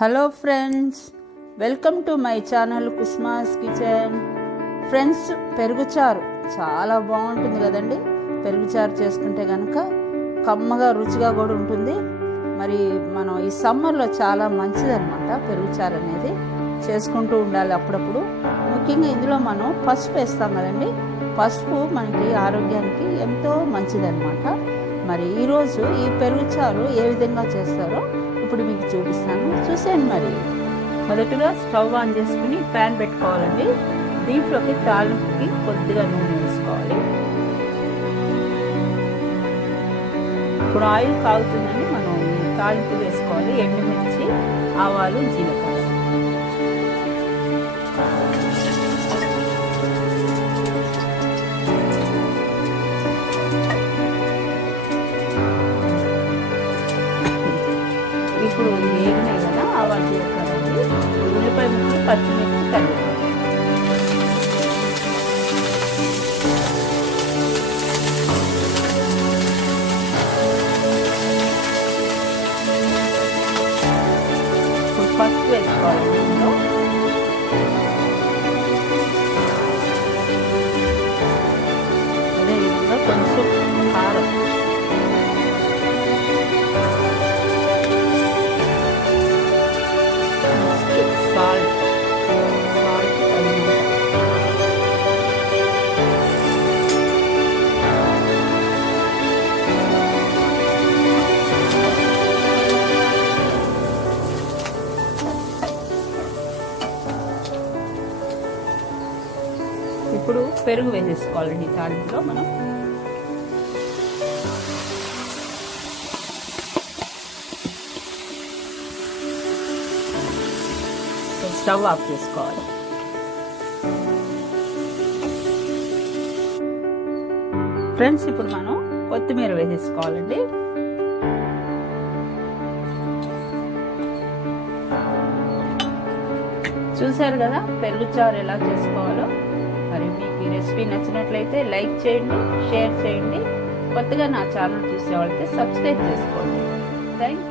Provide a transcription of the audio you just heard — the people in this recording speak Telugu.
Hello friends, welcome to my channel Kusuma's kitchen. Friends, పెరుగుచారు చాలా బాగుంటుంది కదండి. పెరుగుచారు చేసుకుంటే కనుక కమ్మగా రుచిగా కూడా ఉంటుంది. మరి మనం ఈ సమ్మర్లో చాలా మంచిదన్నమాట పెరుగుచారు అనేది. చేసుకుంటూ ఉండాలి అప్పుడప్పుడు. ముఖ్యంగా ఇందులో మనం పసుపు వేస్తాం కదండి. పసుపు మనకి ఆరోగ్యానికి ఎంతో మంచిదన్నమాట. మరి ఈరోజు ఈ పెరుగుచారు ఏ విధంగా చేస్తారో ఇప్పుడు మీకు చూపిస్తాను, చూసేయండి. మరి మొదటగా స్టవ్ ఆన్ చేసుకుని ప్యాన్ పెట్టుకోవాలండి. దీంట్లోకి తాలింపుకి కొద్దిగా నూనె వేసుకోవాలి. ఇప్పుడు ఆయిల్ కాగుతుందండి. మనం తాలింపు వేసుకోవాలి. ఎండుమిర్చి, ఆవాలు, జీలకర్ర. ఇప్పుడు వేగినాయి కదా ఆవాలు, జీలకర్ర, ఉల్లిపాయ ముక్కలు, పచ్చిమిర్చి, కరివేపాకు. ఇప్పుడు పసుపు వేసుకోవాలి. దీంట్లో అదేవిధంగా కొంచెం కారం, సాల్ట్ ఇప్పుడు పెరుగు వేసేసుకోవాలండి. తాలింపులో మనం స్టవ్ ఆఫ్ చేసుకోవాలి. ఫ్రెండ్స్, ఇప్పుడు మనం కొత్తిమీర వేసేసుకోవాలండి. చూశారు కదా పెరుగుచారు ఎలా చేసుకోవాలో. మరి మీకు ఈ రెసిపీ నచ్చినట్లయితే లైక్ చేయండి, షేర్ చేయండి. కొత్తగా నా ఛానల్ చూసే వాళ్ళైతే సబ్స్క్రైబ్ చేసుకోండి. Thank you.